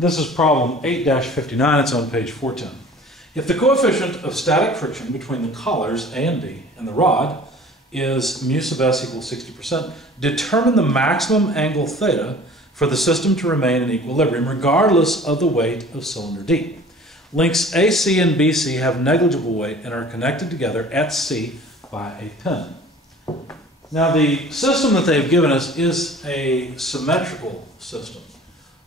This is problem 8-59, it's on page 410. If the coefficient of static friction between the collars A and B and the rod is mu sub s equals 60%, determine the maximum angle theta for the system to remain in equilibrium regardless of the weight of cylinder D. Links AC and BC have negligible weight and are connected together at C by a pin. Now the system that they've given us is a symmetrical system.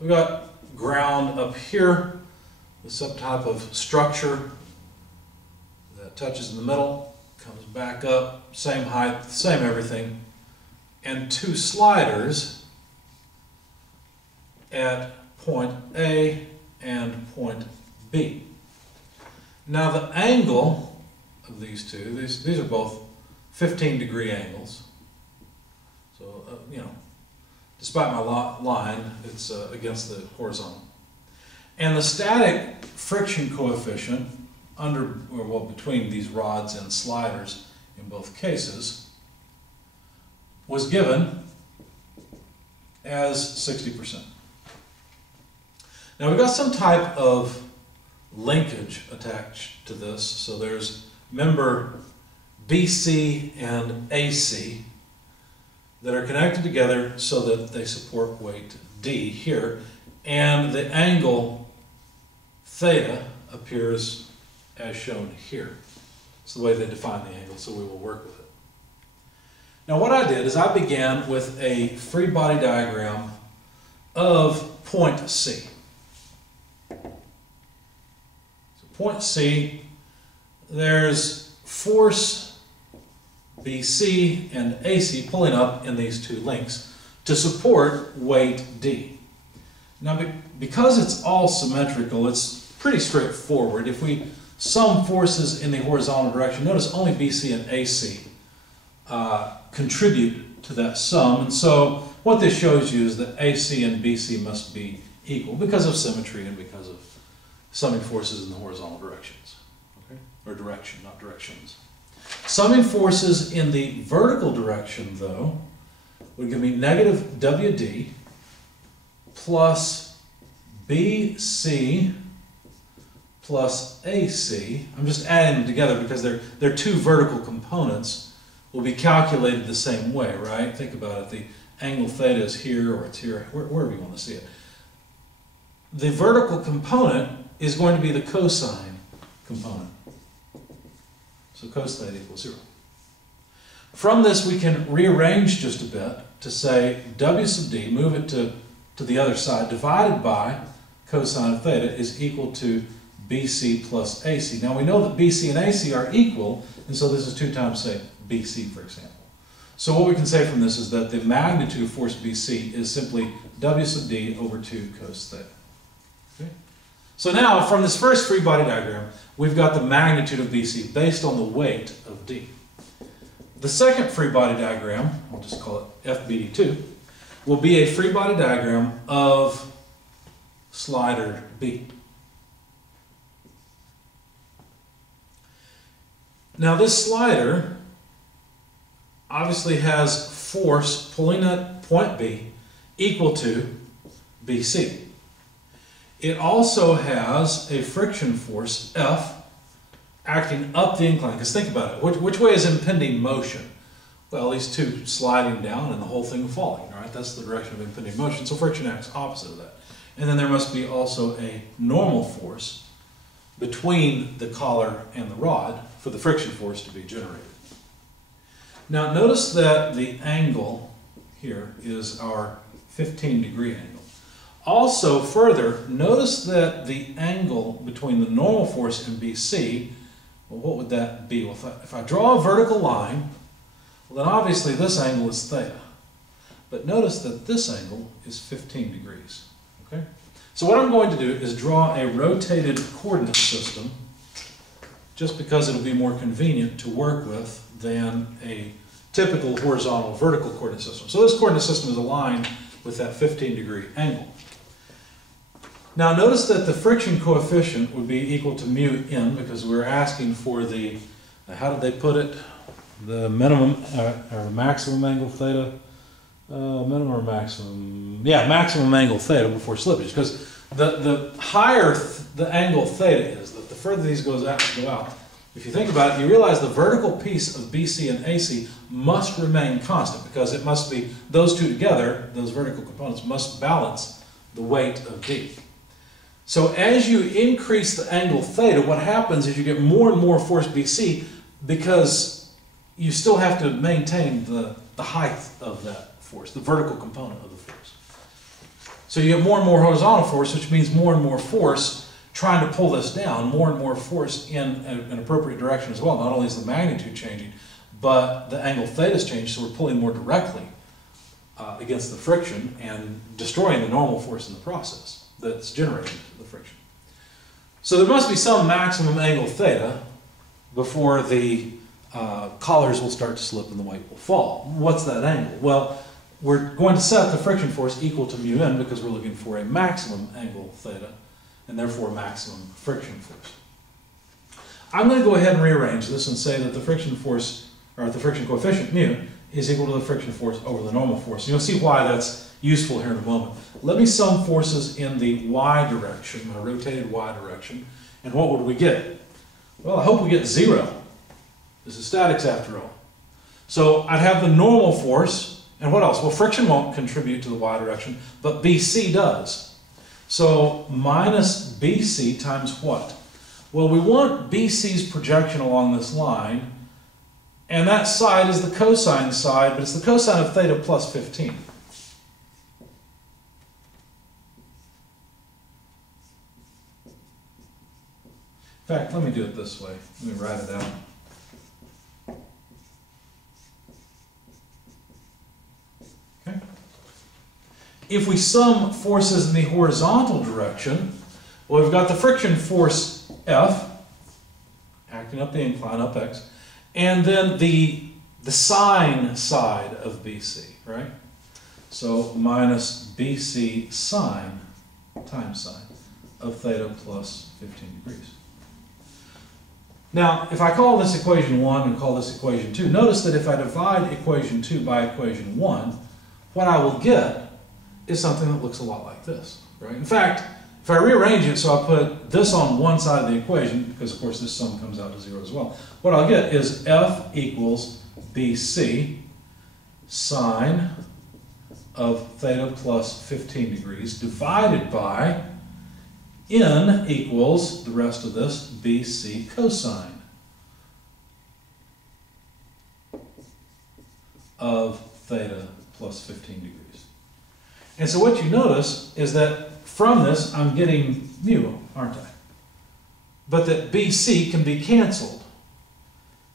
We've got ground up here, with some type of structure that touches in the middle, comes back up, same height, same everything, and two sliders at point A and point B. Now the angle of these two, these are both 15-degree angles. So, despite my line, it's against the horizontal. And the static friction coefficient between these rods and sliders in both cases was given as 60%. Now we've got some type of linkage attached to this. So there's member BC and AC that are connected together so that they support weight D here, and the angle theta appears as shown here. It's the way they define the angle, so we will work with it. Now what I did is I began with a free body diagram of point C. So point C, there's force BC and AC pulling up in these two links to support weight D. Now because it's all symmetrical, it's pretty straightforward. If we sum forces in the horizontal direction, notice only BC and AC contribute to that sum, and so what this shows you is that AC and BC must be equal because of symmetry and because of summing forces in the horizontal directions. Okay? Or direction, not directions. Summing forces in the vertical direction, though, would give me negative WD plus BC plus AC. I'm just adding them together because they're two vertical components, will be calculated the same way, right? Think about it. The angle theta is here or it's here, wherever you want to see it. The vertical component is going to be the cosine component. So cos theta equals 0. From this we can rearrange just a bit to say W sub D, move it to the other side, divided by cosine of theta is equal to BC plus AC. Now we know that BC and AC are equal, and so this is 2 times, say, BC, for example. So what we can say from this is that the magnitude of force BC is simply W sub D over 2 cos theta. Okay? So now, from this first free body diagram, we've got the magnitude of BC based on the weight of D. The second free body diagram, we'll just call it FBD2, will be a free body diagram of slider B. Now this slider obviously has force pulling at point B equal to BC. It also has a friction force, F, acting up the incline. Because think about it, which way is impending motion? Well, these two sliding down and the whole thing falling, right? That's the direction of impending motion, so friction acts opposite of that. And then there must be also a normal force between the collar and the rod for the friction force to be generated. Now notice that the angle here is our 15-degree angle. Also, further, notice that the angle between the normal force and BC, well, what would that be? Well, if I draw a vertical line, well, then obviously this angle is theta. But notice that this angle is 15 degrees. Okay? So what I'm going to do is draw a rotated coordinate system, just because it'll be more convenient to work with than a typical horizontal vertical coordinate system. So this coordinate system is aligned with that 15-degree angle. Now notice that the friction coefficient would be equal to mu n, because we're asking for the, how did they put it? The minimum or maximum angle theta minimum or maximum? Yeah, maximum angle theta before slippage, because the higher the angle theta is, the further these go out, if you think about it, you realize the vertical piece of BC and AC must remain constant, because it must be, those two together, those vertical components, must balance the weight of D. So as you increase the angle theta, what happens is you get more and more force BC, because you still have to maintain the height of that force, the vertical component of the force. So you get more and more horizontal force, which means more and more force trying to pull this down, more and more force in an appropriate direction as well. Not only is the magnitude changing, but the angle theta is changed, so we're pulling more directly against the friction and destroying the normal force in the process that's generating the friction. So there must be some maximum angle theta before the collars will start to slip and the weight will fall. What's that angle? Well, we're going to set the friction force equal to mu n, because we're looking for a maximum angle theta, and therefore maximum friction force. I'm going to go ahead and rearrange this and say that the friction force, or the friction coefficient mu, is equal to the friction force over the normal force. You'll see why that's useful here in a moment. Let me sum forces in the y direction, my rotated y direction, and what would we get? Well, I hope we get 0. This is statics after all. So I'd have the normal force, and what else? Well, friction won't contribute to the y direction, but BC does. So minus BC times what? Well, we want BC's projection along this line, and that side is the cosine side, but it's the cosine of theta plus 15. In fact, let me do it this way. Let me write it out. Okay. If we sum forces in the horizontal direction, well, we've got the friction force F, acting up the incline, up X, and then the sine side of BC, right? So minus BC sine times sine of theta plus 15 degrees. Now, if I call this equation 1 and call this equation 2, notice that if I divide equation 2 by equation 1, what I will get is something that looks a lot like this, right? In fact, if I rearrange it so I put this on one side of the equation, because of course this sum comes out to 0 as well, what I'll get is F equals BC sine of theta plus 15 degrees divided by N equals the rest of this BC cosine of theta plus 15 degrees. And so what you notice is that from this I'm getting mu, aren't I? But that BC can be canceled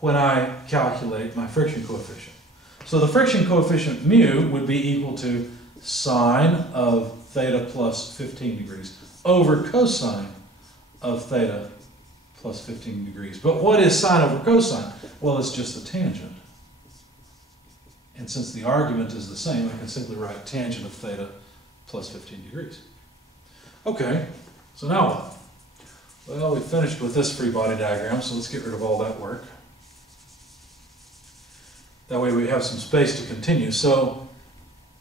when I calculate my friction coefficient. So the friction coefficient mu would be equal to sine of theta plus 15 degrees over cosine of theta plus 15 degrees. But what is sine over cosine? Well, it's just the tangent. And since the argument is the same, I can simply write tangent of theta plus 15 degrees. Okay, so now what? Well, we finished with this free body diagram, so let's get rid of all that work. That way we have some space to continue. So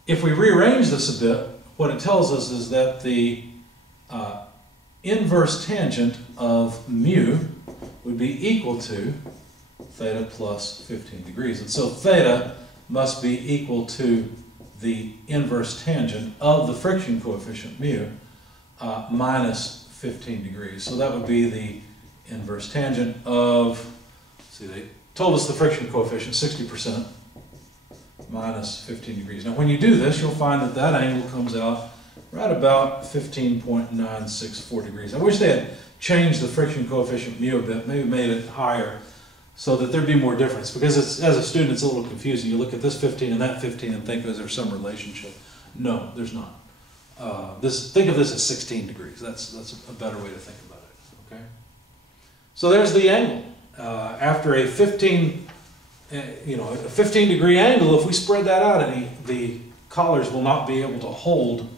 if we rearrange this a bit, what it tells us is that the inverse tangent of mu would be equal to theta plus 15 degrees. And so theta must be equal to the inverse tangent of the friction coefficient mu minus 15 degrees. So that would be the inverse tangent of, see, they told us the friction coefficient, 60%, minus 15 degrees. Now when you do this, you'll find that that angle comes out right about 15.964 degrees. I wish they had changed the friction coefficient mu a bit, maybe made it higher, so that there'd be more difference. Because it's, as a student, it's a little confusing. You look at this 15 and that 15 and think, is there some relationship? No, there's not. Think of this as 16 degrees. That's a better way to think about it. Okay. So there's the angle. After a 15 degree angle, if we spread that out, the collars will not be able to hold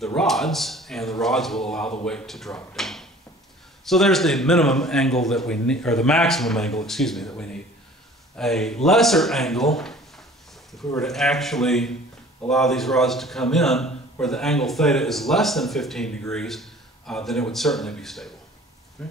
the rods, and the rods will allow the weight to drop down. So there's the minimum angle that we need, or the maximum angle, excuse me, that we need. A lesser angle, if we were to actually allow these rods to come in where the angle theta is less than 15 degrees, then it would certainly be stable. Okay.